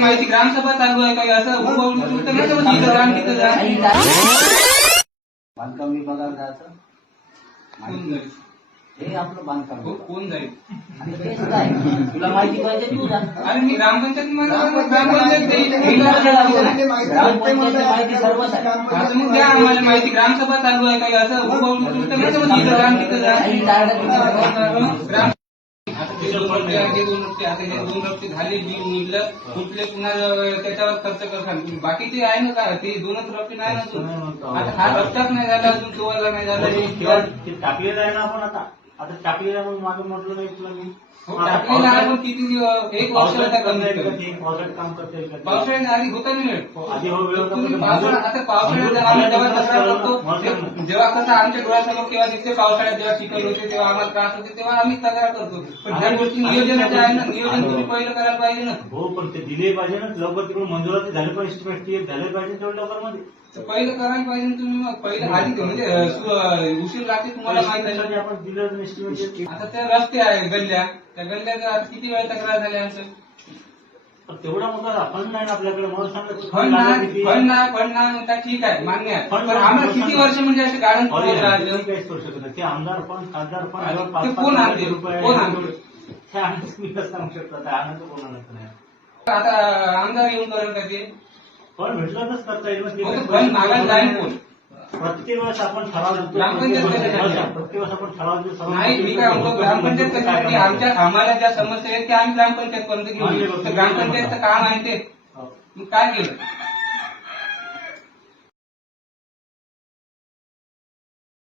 माहिती ग्रामसभा चालू आहे काही असं ग्राम तिथं जा बांधकाम विभागात जायचं हे आपलं बांधकाम कोण जाईल तुला माहिती पाहिजे तू जा. अरे मी ग्रामपंचायत माहिती सर्वच आहे. मग द्या आम्हाला माहिती ग्रामसभा चालू आहे काही असं ग्राम तिथं जा आता ते 2 रस्ते आता हे 2 रस्ते झाले जी निघलं कुठले पुन्हा त्याच्यावर खर्च करतात बाकीचे आहे ना का ते 2च रस्ते नाही ना अजून आता हा रस्ताच नाही झाला अजून तोवाला नाही झाला टाकलेलं आहे ना आपण आता टाकलेलं आहे. मग मागं म्हटलं नाही तुला मी टाकलेला आहे पण किती 1 वर्ष पावसाळ्यात काम करता येईल का? पावसाळ्यात आधी होता नाही आधी हो वेळ होता तुम्ही पण आता पावसाळ्यात आम्ही जेव्हा तक्रार करतो जेव्हा कसं आमच्या डोळ्यासमोर केव्हा दिसते पावसाळ्यात जेव्हा चिखल होते तेव्हा आम्हाला त्रास होते तेव्हा आम्ही तक्रार करतो पण त्या गोष्टी नियोजनाचे आहे ना नियोजन तुम्ही पहिलं करायला पाहिजे ना. हो पण ते दिले पाहिजे ना लवकर तिकडून मंजुराती झाले पण एस्टिमेट झाले पाहिजे तेवढं लवकर मध्ये पहिलं करायला पाहिजे ना तुम्ही मग पहिलं आधी म्हणजे उशीर लागते तुम्हाला माहिती आहे. आपण दिलं एस्टिमेट आता ते रस्ते आहे गल्ल्या त्या गल्ल्याचा आता किती वेळ तक्रार झाली आमचं तेवढा मोठा फंड नाही ना आपल्याकडे मला सांगा फंड नाही काय ठीक आहे मान्य आहे पण आम्हाला किती वर्ष म्हणजे असे गार्डन काहीच करू शकत नाही. ते आमदार फंड खासदार फंड कोण आणते कोण आणते हे आणते मी कसं सांगू शकतो ते आणायचं कोणाला नाही. आता आमदार येऊन करेल का ते पण भेटलं तरच करता येईल. फंड मागायला जाईल कोण प्रत्येक वेळेस आपण ठराव देतो प्रत्येक वेळेस आपण ठराव देतो नाही मी काय म्हणतो ग्रामपंचायत कशी आमच्या आम्हाला ज्या समस्या आहेत त्या आम्ही ग्रामपंचायत पर्यंत घेऊन ग्रामपंचायतचं काम आहे ते काय केलं